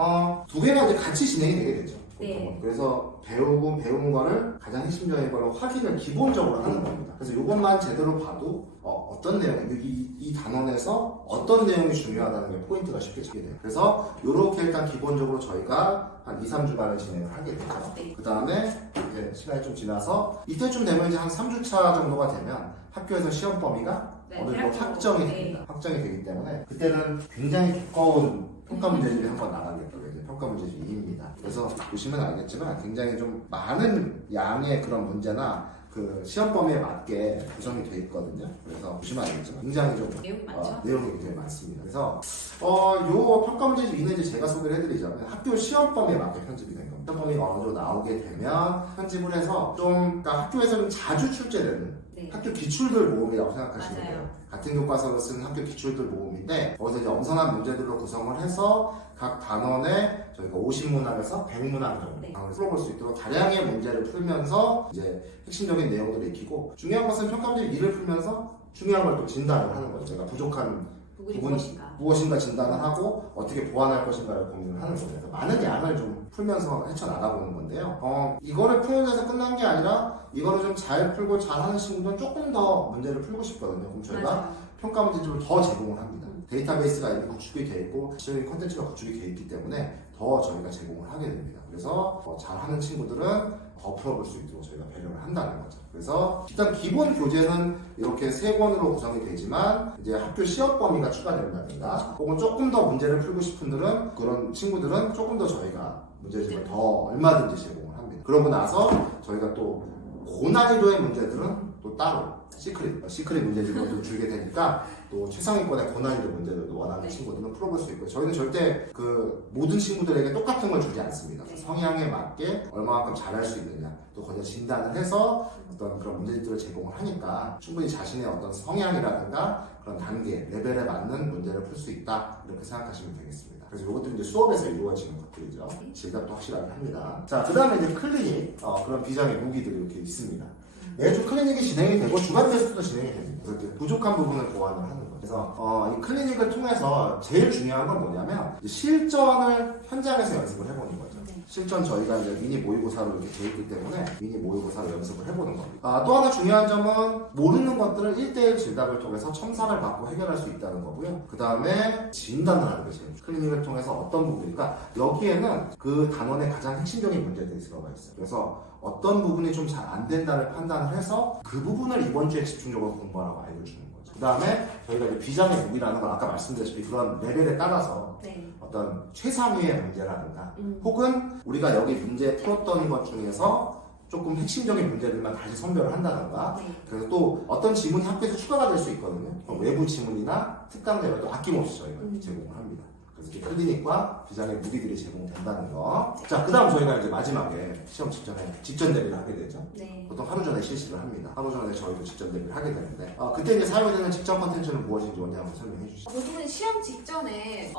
두 개가 이제 같이 진행이 되게 되죠. 네. 그래서 배운 거를 가장 핵심적인 걸로 확인을 기본적으로 하는 겁니다. 그래서 이것만 제대로 봐도 어떤 내용, 이 단원에서 어떤 내용이 중요하다는 게 포인트가 쉽게 잡게 돼요. 그래서 이렇게 일단 기본적으로 저희가 한 2, 3주간을 진행을 하게 되죠. 네. 그 다음에 이제 시간이 좀 지나서 이때쯤 되면 이제 한 3주차 정도가 되면 학교에서 시험 범위가 네, 어느 정도 대략적으로. 확정이 네. 됩니다. 확정이 되기 때문에 그때는 굉장히 두꺼운 평가 문제집이 한번 나가겠고요. 이제 평가 문제집 2입니다. 그래서 보시면 알겠지만 굉장히 좀 많은 양의 그런 문제나 그 시험 범위에 맞게 구성이 되어 있거든요. 그래서 보시면 알겠지만 굉장히 좀 내용이 많죠? 내용이 굉장히 많습니다. 그래서 요 평가 문제집 2는 이제 제가 소개를 해드리자면 학교 시험 범위에 맞게 편집이 된 겁니다. 시험 범위가 어느 정도 나오게 되면 편집을 해서 좀 그러니까 학교에서 좀 자주 출제되는 네. 학교 기출들 모음이라고 생각하시면 맞아요. 돼요. 같은 교과서로 쓰는 학교 기출들 모음인데 거기서 이제 엄선한 문제들로 구성을 해서 각 단원에 저희가 50문항에서 100문항 정도 네. 풀어볼 수 있도록 다량의 문제를 풀면서 이제 핵심적인 내용들을 익히고 중요한 것은 평가문제 2를 풀면서 중요한 걸 또 진단을 하는 거죠. 제가 부족한 부분이 부분, 무엇인가? 무엇인가 진단을 하고 어떻게 보완할 것인가를 고민을 하는 거예요. 그래서 많은 양을 좀 풀면서 헤쳐나가보는 건데요. 이거를 푸는 데서 끝난 게 아니라 이거를 좀 잘 풀고 잘하는 친구들은 조금 더 문제를 풀고 싶거든요. 그럼 저희가 맞아요. 평가 문제집을 더 제공을 합니다. 데이터베이스가 이미 구축이 되어 있고 실질적인 컨텐츠가 구축이 되어 있기 때문에 더 저희가 제공을 하게 됩니다. 그래서 잘하는 친구들은 더 풀어볼 수 있도록 저희가 배려를 한다는 거죠. 그래서 일단 기본 교재는 이렇게 3권으로 구성이 되지만 이제 학교 시험 범위가 추가된다든가 혹은 조금 더 문제를 풀고 싶은 분들은 그런 친구들은 조금 더 저희가 문제집을 더 얼마든지 제공을 합니다. 그러고 나서 저희가 또 고난이도의 문제들은 또 따로 시크릿 문제집을 또 주게 되니까 또 최상위권의 고난이도 문제들도 원하는 네. 친구들은 풀어볼 수 있고 저희는 절대 그 모든 친구들에게 똑같은 걸 주지 않습니다. 네. 성향에 맞게 얼마만큼 잘할 수 있느냐 또 거기서 진단을 해서 어떤 그런 문제집들을 제공을 하니까 충분히 자신의 어떤 성향이라든가 그런 단계, 레벨에 맞는 문제를 풀 수 있다 이렇게 생각하시면 되겠습니다. 그래서 이것도 이제 수업에서 이루어지는 것들이죠. 질답도 확실하게 합니다. 자, 그 다음에 이제 클리닉 그런 비장의 무기들이 이렇게 있습니다. 매주 클리닉이 진행이 되고 주간 테스트도 진행이 됩니다. 그래서 이렇게 부족한 부분을 보완을 하는 거예요. 그래서 이 클리닉을 통해서 제일 중요한 건 뭐냐면 이제 실전을 현장에서 연습을 해보는 거죠. 네. 실전 저희가 이제 미니 모의고사로 이렇게 되어 있기 때문에 미니 모의고사로 연습을 해보는 겁니다. 또 하나 중요한 점은 모르는 것들을 1대1 질답을 통해서 첨삭을 받고 해결할 수 있다는 거고요. 그 다음에 진단을 하는 거죠. 클리닉을 통해서 어떤 부분이니까 여기에는 그 단원의 가장 핵심적인 문제들이 들어가 있어요. 그래서 어떤 부분이 좀 잘 안 된다를 판단을 해서 그 부분을 이번 주에 집중적으로 공부하라고 알려주는 거죠. 그 다음에 저희가 이제 비장의 무기라는 건 아까 말씀드렸다시피 그런 레벨에 따라서 네. 어떤 최상위의 문제라든가 혹은 우리가 여기 문제 풀었던 것 중에서 조금 핵심적인 문제들만 다시 선별을 한다던가 네. 그래서 또 어떤 지문이 학교에서 추가가 될 수 있거든요. 외부 지문이나 특강대를 또 아낌없이 저희가 제공을 합니다. 그래서 이렇게 클리닉과 비장의 무기들이 제공된다는 거. 자, 그 다음 저희가 이제 마지막에 시험 직전에 직전 대비를 하게 되죠. 네. 보통 하루 전에 실시를 합니다. 하루 전에 저희도 직전 대비를 하게 되는데 그때 이제 사용되는 직전 컨텐츠는 무엇인지 원장님 한번 설명해 주시죠. 보통은 시험 직전에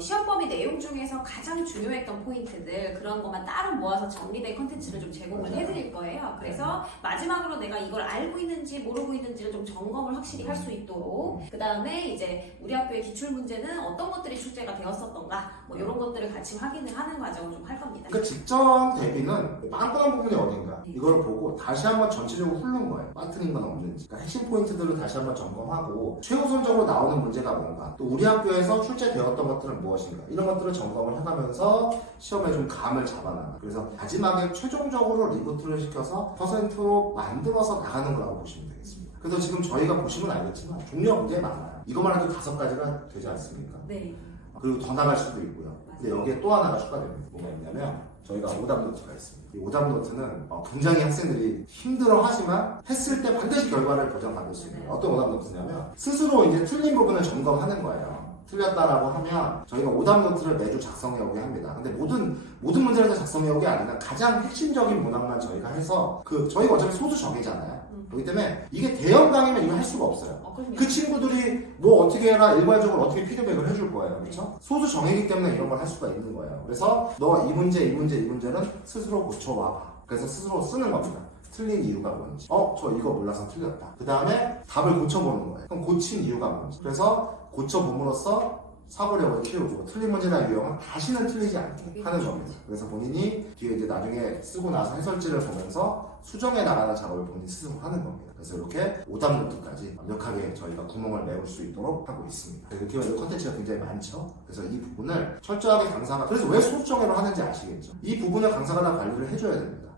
시험 범위 내용 중에서 가장 중요했던 포인트들 그런 것만 따로 모아서 정리된 컨텐츠를 좀 제공을 맞아요. 해드릴 거예요. 그래서 마지막으로 내가 이걸 알고 있는지 모르고 있는지를 좀 점검을 확실히 할 수 있도록 그 다음에 이제 우리 학교의 기출 문제는 어떤 것들이 출제가 되었었던가 뭐 이런 것들을 같이 확인을 하는 과정을 좀 할 겁니다. 그 직전 대비는 빵꾸난 부분이 어딘가 이걸 보고 다시 한번 전체적으로 훑는 거예요. 빠뜨린 건 없는지. 그러니까 핵심 포인트들을 다시 한번 점검하고 최우선적으로 나오는 문제가 뭔가 또 우리 학교에서 출제되었던 것들은 무엇인가 이런 것들을 점검을 해가면서 시험에 좀 감을 잡아나가. 그래서 마지막에 최종적으로 리부트를 시켜서 퍼센트로 만들어서 나가는 거라고 보시면 되겠습니다. 그래서 지금 저희가 보시면 알겠지만 종류가 굉장히 많아요. 이것만 해도 5가지가 되지 않습니까? 네. 그리고 더 나갈 수도 있고요. 근데 여기에 또 하나가 추가됩니다. 뭐가 있냐면 저희가 오답 노트가 있습니다. 이 오답 노트는 굉장히 학생들이 힘들어하지만 했을 때 반드시 결과를 보장받을 수 있는 어떤 오답 노트냐면 스스로 이제 틀린 부분을 점검하는 거예요. 틀렸다라고 하면 저희가 오답 노트를 매주 작성해 오게 합니다. 근데 모든 문제를 다 작성해 오게 아니라 가장 핵심적인 문항만 저희가 해서 저희가 어차피 소수 정의잖아요. 그렇기 때문에 이게 대형 강의면 이거 할 수가 없어요. 그럼요. 그 친구들이 뭐 어떻게 해라 일괄적으로 어떻게 피드백을 해줄 거예요. 그렇죠? 소수 정의이기 때문에 이런 걸 할 수가 있는 거예요. 그래서 너가 이 문제는 스스로 고쳐와봐. 그래서 스스로 쓰는 겁니다. 틀린 이유가 뭔지. 저 이거 몰라서 틀렸다. 그 다음에 답을 고쳐보는 거예요. 그럼 고친 이유가 뭔지. 그래서 고쳐봄으로써 사고력을 키우고 틀린 문제나 유형은 다시는 틀리지 않게 하는 겁니다. 그래서 본인이 뒤에 이제 나중에 쓰고 나서 해설지를 보면서 수정해 나가는 작업을 본인 스스로 하는 겁니다. 그래서 이렇게 오답노트까지 완벽하게 저희가 구멍을 메울 수 있도록 하고 있습니다. 이렇게 해서 컨텐츠가 굉장히 많죠. 그래서 이 부분을 철저하게 강사가, 그래서 왜 수업정예로 하는지 아시겠죠? 이 부분을 강사가 다 관리를 해줘야 됩니다.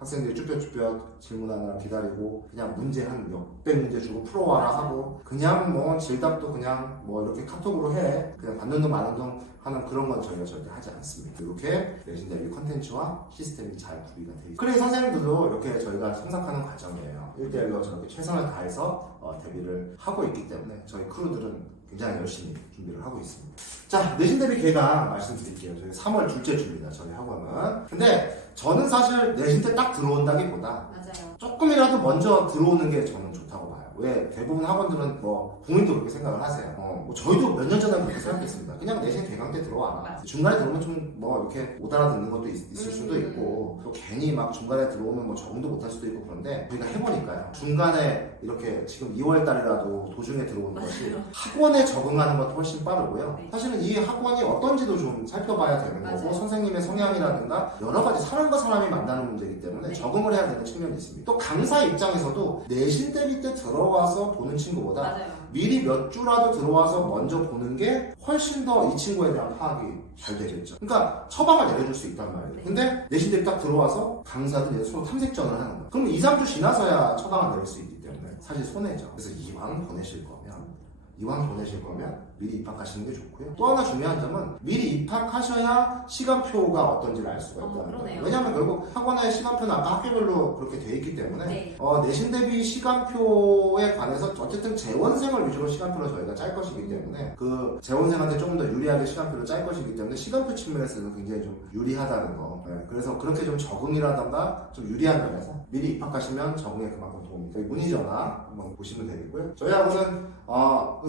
학생들이 쭈뼛쭈뼛 질문하느라 기다리고 그냥 문제 한 몇백 문제 주고 풀어와라 하고 그냥 뭐 질답도 그냥 뭐 이렇게 카톡으로 해 그냥 받는 돈 마는 돈 하는 그런 건 저희가 절대 하지 않습니다. 이렇게 내신 대비 컨텐츠와 시스템이 잘 구비가 되어 있습니다. 그래 선생님들도 이렇게 저희가 생각하는 과정이에요. 1대1로 저렇게 최선을 다해서 대비를 하고 있기 때문에 저희 크루들은 굉장히 열심히 준비를 하고 있습니다. 자, 내신 대비 개강 말씀드릴게요. 저희 3월 둘째 주입니다. 저희 학원은. 근데 저는 사실 내신 때 딱 들어온다기보다 맞아요. 조금이라도 먼저 들어오는 게 저는 좋다고 봐요. 왜? 대부분 학원들은 뭐 부모님도 그렇게 생각을 하세요. 뭐 저희도 몇 년 전에 그렇게 생각했습니다. 그냥 내신 개강 때 들어와라. 맞아. 중간에 들어오면 좀 뭐 이렇게 못 알아듣는 것도 있을 수도 있고 또 괜히 막 중간에 들어오면 뭐 적응도 못 할 수도 있고 그런데 저희가 해보니까요. 중간에 이렇게 지금 2월 달이라도 도중에 들어오는 것이 학원에 적응하는 것도 훨씬 빠르고요. 네. 사실은 이 학원이 어떤지도 좀 살펴봐야 되는 거고 맞아요. 선생님의 성향이라든가 여러 가지 사람과 사람이 만나는 문제이기 때문에 네. 적응을 해야 되는 측면이 있습니다. 또 강사 입장에서도 내신 대비 때 들어와서 보는 친구보다 맞아요. 미리 몇 주라도 들어와서 먼저 보는 게 훨씬 더 이 친구에 대한 파악이 잘 되겠죠. 그러니까 처방을 내려줄 수 있단 말이에요. 네. 근데 내신 대비 딱 들어와서 강사들 이제 서로 탐색전을 하는 거예요. 그럼 2, 3주 지나서야 처방을 내릴 수 있기 때문에 사실 손해죠. 그래서 이왕 보내실 거면 미리 입학하시는 게 좋고요. 또 하나 중요한 점은 미리 입학하셔야 시간표가 어떤지를 알 수가 있다는 거예요. 그러네요. 왜냐하면 결국 학원의 시간표는 아까 학교별로 그렇게 돼 있기 때문에 네. 내신 대비 시간표에 관해서 어쨌든 재원생을 위주로 시간표를 저희가 짤 것이기 때문에 그 재원생한테 조금 더 유리하게 시간표를 짤 것이기 때문에 시간표 측면에서는 굉장히 좀 유리하다는 거. 네, 그래서 그렇게 좀 적응이라던가 좀 유리한 면에서 미리 입학하시면 적응에 그만큼 도움이 돼요. 문의 전화 한번 보시면 되겠고요. 저희 학원은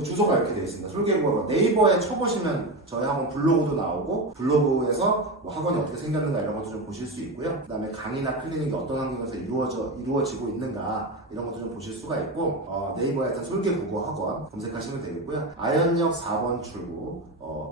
주소가 이렇게 되어 있습니다. 솔개국어 네이버에 쳐보시면 저희 학원 블로그도 나오고 블로그에서 뭐 학원이 어떻게 생겼는가 이런 것도 좀 보실 수 있고요. 그 다음에 강의나 클리닉이 어떤 환경에서 이루어지고 있는가 이런 것도 좀 보실 수가 있고 네이버에 일단 솔개국어 학원 검색하시면 되겠고요. 아현역 4번 출구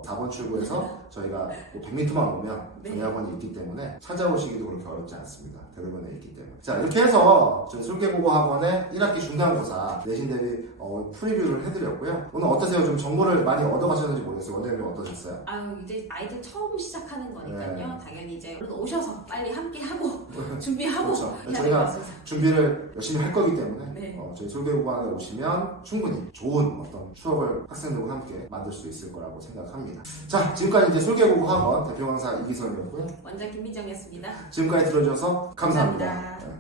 4번 출구에서 저희가 뭐 100m만 오면 저희 학원이 있기 때문에 찾아오시기도 그렇게 어렵지 않습니다. 대로변에 있기 때문에. 자, 이렇게 해서 저희 솔개국어 학원의 1학기 중간고사 내신 대비 프리뷰를 해드렸고요. 오늘 어떠세요? 좀 정보를 많이 얻어가셨는지 모르겠어요. 원장님 어떠셨어요? 아유, 이제 아이들 처음 시작하는 거니까요. 네. 당연히 이제 얼른 오셔서 빨리 함께 하고 준비하고 그렇죠. 해야 될 것 저희가 같습니다. 준비를 열심히 할 거기 때문에 네. 저희 솔개국어학원에 오시면 충분히 좋은 어떤 추억을 학생들과 함께 만들 수 있을 거라고 생각합니다. 자, 지금까지 이제 솔개국어학원 대표 강사 이기선이었고요. 원장 김민정이었습니다. 지금까지 들어주셔서 감사합니다. 감사합니다. 네.